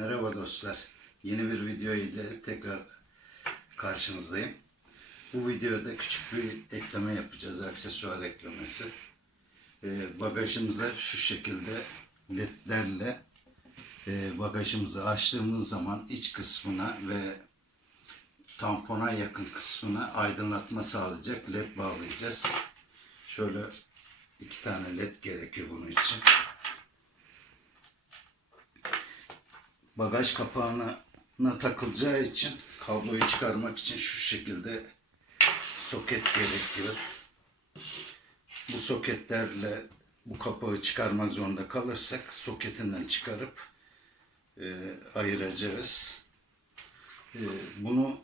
Merhaba dostlar. Yeni bir video ile tekrar karşınızdayım. Bu videoda küçük bir ekleme yapacağız. Aksesuar eklemesi. Ee, bagajımıza şu şekilde ledlerle e, bagajımızı açtığımız zaman iç kısmına ve tampona yakın kısmına aydınlatma sağlayacak led bağlayacağız. Şöyle iki tane led gerekiyor bunun için. Bagaj kapağına takılacağı için kabloyu çıkarmak için şu şekilde soket gerekiyor. Bu soketlerle bu kapağı çıkarmak zorunda kalırsak soketinden çıkarıp e, ayıracağız. E, bunu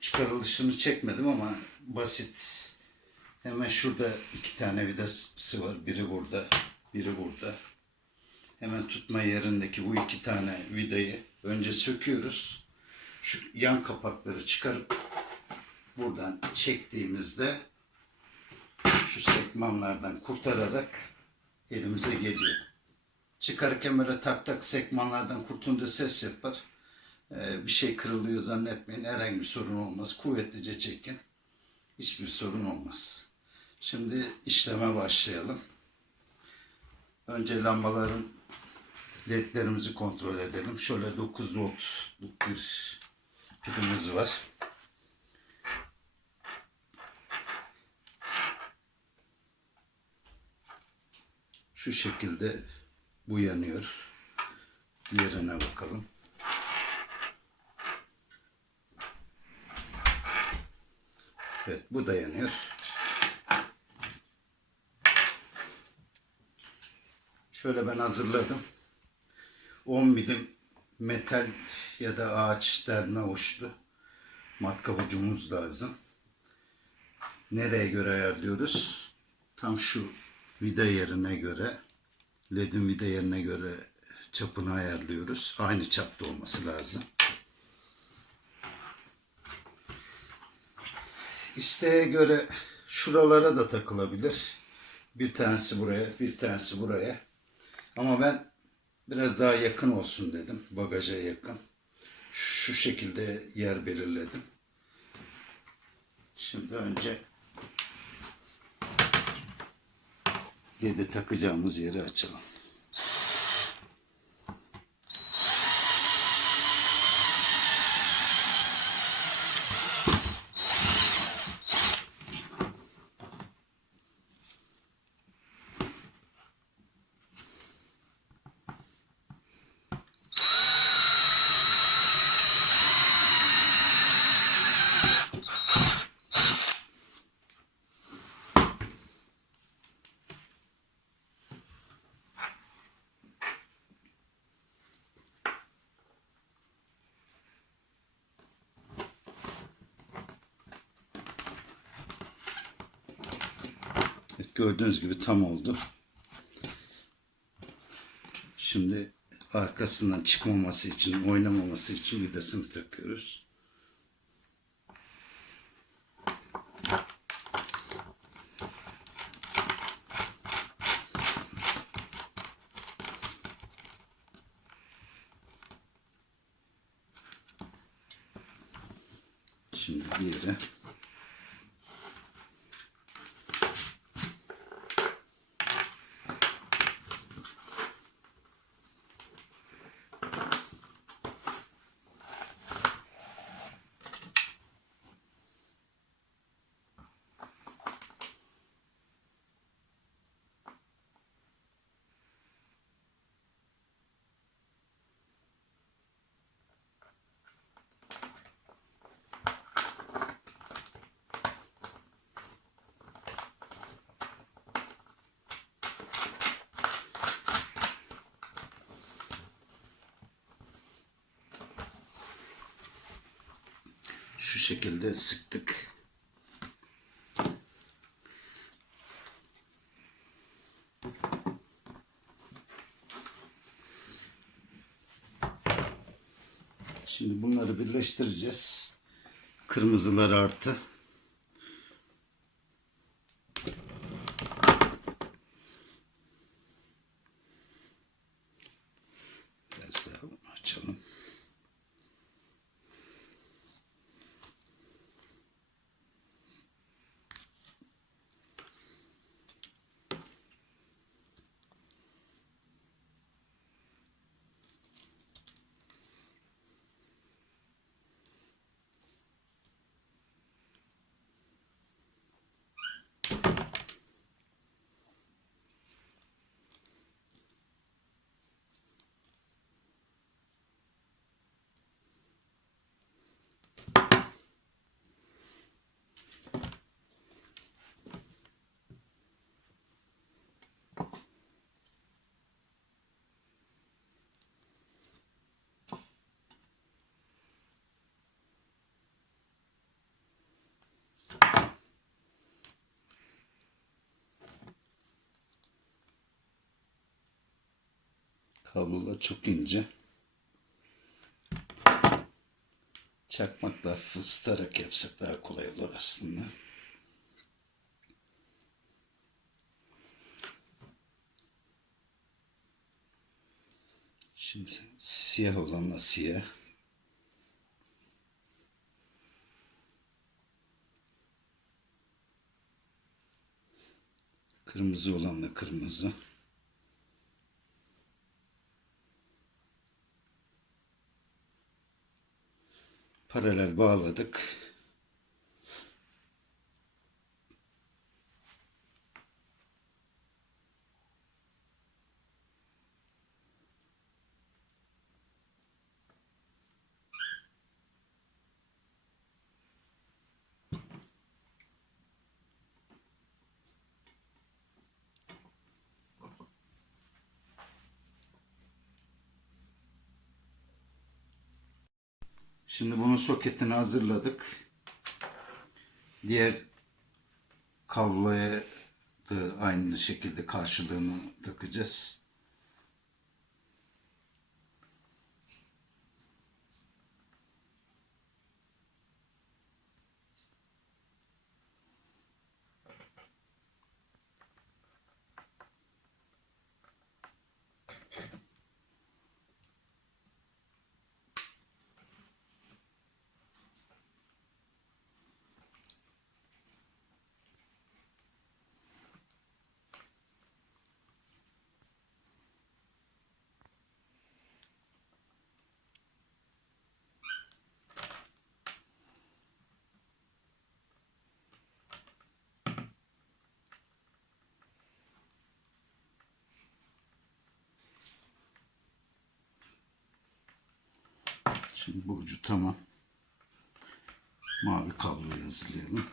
çıkarılışını çekmedim ama basit. Hemen şurada iki tane vidası var. Biri burada, biri burada. Hemen tutma yerindeki bu iki tane vidayı önce söküyoruz. Şu yan kapakları çıkarıp buradan çektiğimizde şu sekmanlardan kurtararak elimize geliyor. Çıkarken böyle tak tak sekmanlardan kurtulunca ses yapar. Ee, bir şey kırılıyor zannetmeyin. Herhangi bir sorun olmaz. Kuvvetlice çekin. Hiçbir sorun olmaz. Şimdi işleme başlayalım. Önce lambaların ledlerimizi kontrol edelim. Şöyle 9 voltluk bir pilimiz var. Şu şekilde bu yanıyor. Diğerine bakalım. Evet bu da yanıyor. Şöyle ben hazırladım. 10 milim metal ya da ağaç derme uçlu matkap ucumuz lazım. Nereye göre ayarlıyoruz? Tam şu vida yerine göre, ledin vida yerine göre çapını ayarlıyoruz. Aynı çapta olması lazım. İsteğe göre şuralara da takılabilir. Bir tanesi buraya, bir tanesi buraya. Ama ben biraz daha yakın olsun dedim. Bagaja yakın. Şu şekilde yer belirledim. Şimdi önce yedi takacağımız yeri açalım. Gördüğünüz gibi tam oldu. Şimdi arkasından çıkmaması için, oynamaması için vidasını takıyoruz. Şimdi diğeri. Şu şekilde sıktık. Şimdi bunları birleştireceğiz. Kırmızılar artı. Biraz daha bunu açalım. Kablolar çok ince. Çakmakla fıstırarak yapsak daha kolay olur aslında. Şimdi siyah olanla siyah. Kırmızı olanla kırmızı. Paralel bağladık. Şimdi bunun soketini hazırladık. Diğer kabloya da aynı şekilde karşılığını takacağız. Şimdi bu ucu tamam. Mavi kabloyu hazırlayalım.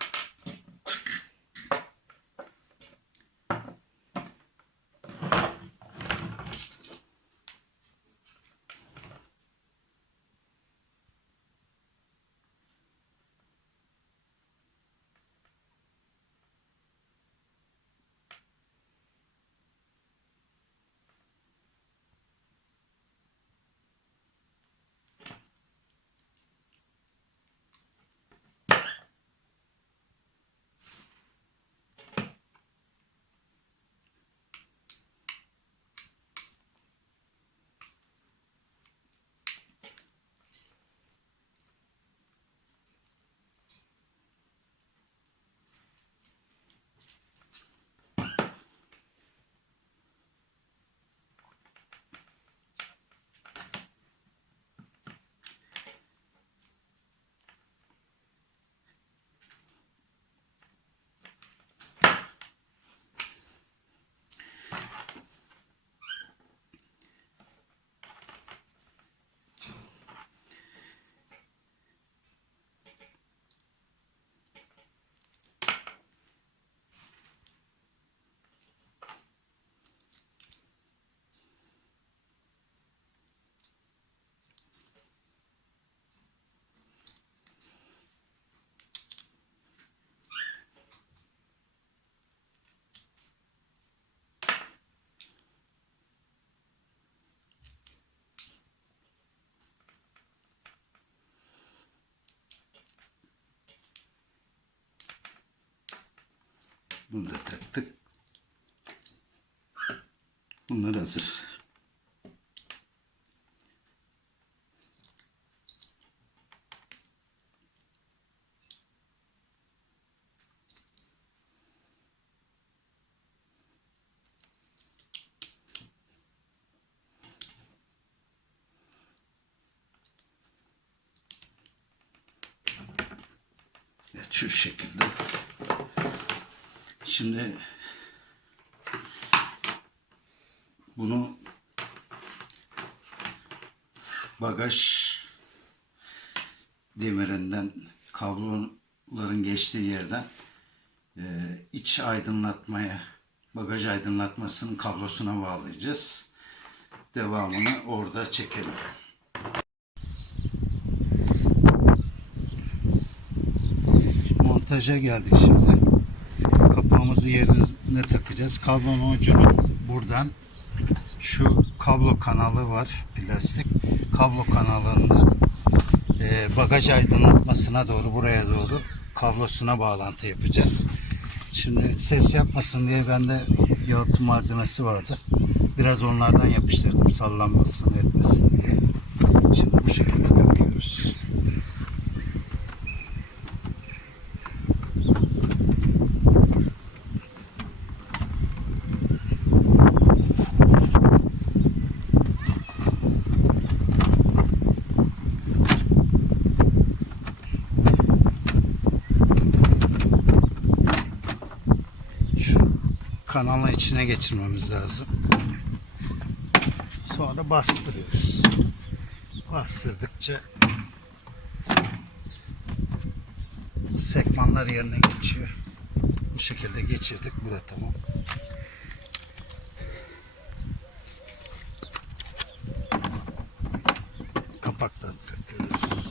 Bunu da taktık. Bunlar hazır. Evet şu şekilde. Şimdi bunu bagaj demirinden kabloların geçtiği yerden e, iç aydınlatmaya bagaj aydınlatmasının kablosuna bağlayacağız. Devamını orada çekelim. Montaja geldik şimdi. Kapağımızı yerine takacağız. Kablonun ucunu buradan şu kablo kanalı var plastik. Kablo kanalında e, bagaj aydınlatmasına doğru buraya doğru kablosuna bağlantı yapacağız. Şimdi ses yapmasın diye bende yalıtım malzemesi vardı. Biraz onlardan yapıştırdım sallanmasın etmesin diye. Şimdi bu şekilde takıyoruz. Şu kanalın içine geçirmemiz lazım. Sonra bastırıyoruz. Bastırdıkça sekmanlar yerine geçiyor. Bu şekilde geçirdik. Bura tamam. Kapaklarını takıyoruz.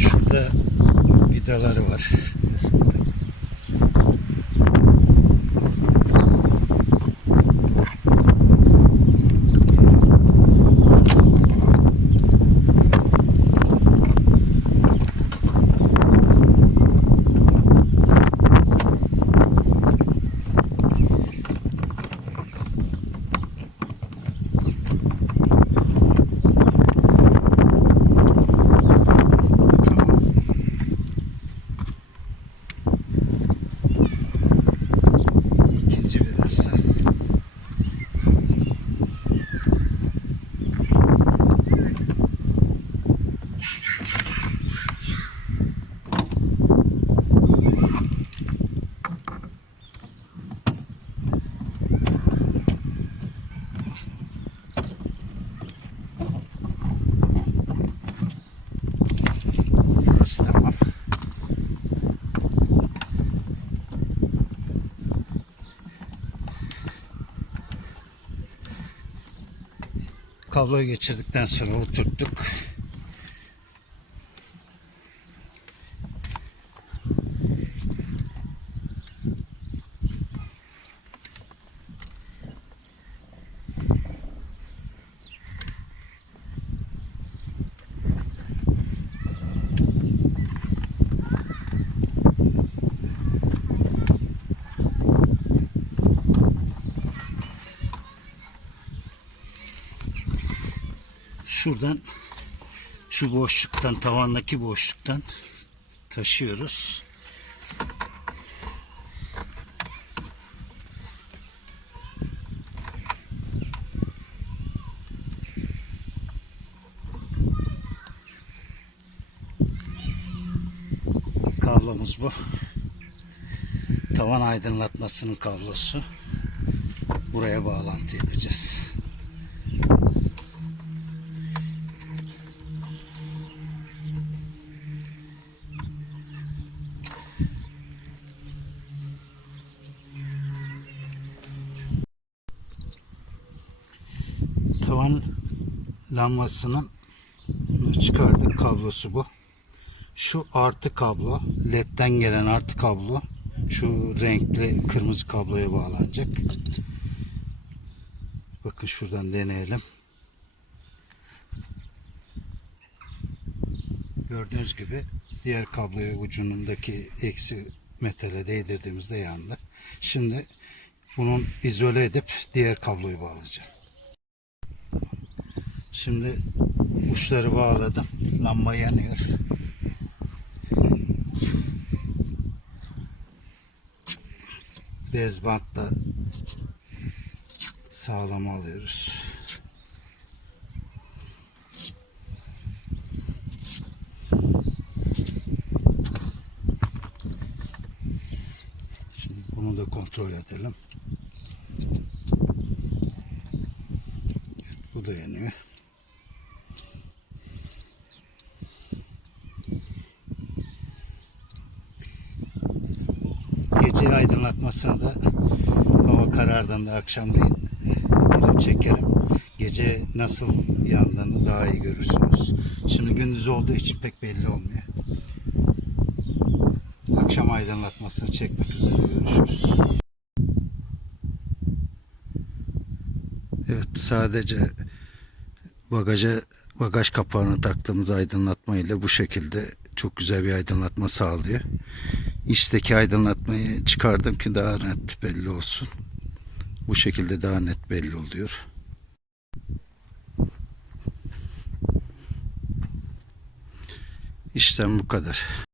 Şurada vidaları var. Tamam. İkinci vidası. Burası tamam. Kabloyu geçirdikten sonra oturttuk. Şuradan şu boşluktan tavandaki boşluktan taşıyoruz. Kablomuz bu. Tavan aydınlatmasının kablosu. Buraya bağlantı yapacağız. Lambasının çıkardık kablosu bu. Şu artı kablo, ledden gelen artı kablo şu renkli kırmızı kabloya bağlanacak. Bakın şuradan deneyelim. Gördüğünüz gibi diğer kabloya ucundaki eksi metale değdirdiğimizde yandı. Şimdi bunun izole edip diğer kabloyu bağlayacağım. Şimdi uçları bağladım. Lamba yanıyor. Bez bantla sağlam alıyoruz. Şimdi bunu da kontrol edelim. Evet, bu da yanıyor. Aydınlatmasını da hava karardığında akşamleyin gelip çekerim. Gece nasıl yandığını daha iyi görürsünüz. Şimdi gündüz olduğu için pek belli olmuyor. akşam aydınlatmasını çekmek üzere görüşürüz. Evet sadece bagaja bagaj kapağını taktığımız aydınlatma ile bu şekilde çok güzel bir aydınlatma sağlıyor. İçteki aydınlatmayı çıkardım ki daha net belli olsun. Bu şekilde daha net belli oluyor. İşlem bu kadar.